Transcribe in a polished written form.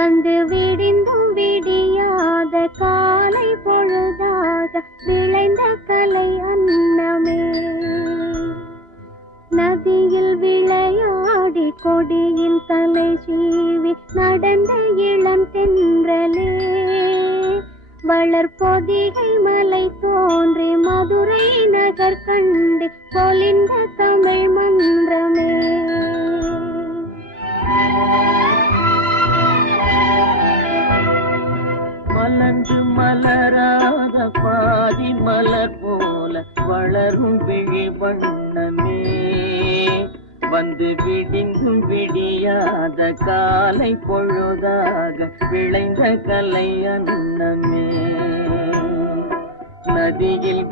வந்து விடிந்தும் விடியாத காலை பொழுதாக விளைந்த கலை அன்னமே. நதியில் விளையாடி கொடியின் தலை சீவி நடந்த இளம் தென்றலே. வளர்பொதிகை மலை தோன்றி மதுரை நகர் கண்டு பொலிந்த தமிழ் மன்றமே. மலர்ந்து மலராத பாதி மலர் போல வளரும் விழி வண்ணமே. வந்து விடிந்தும் விடியாத காலை பொழுதாக விளைந்த கலை அன்னமே. நதியில்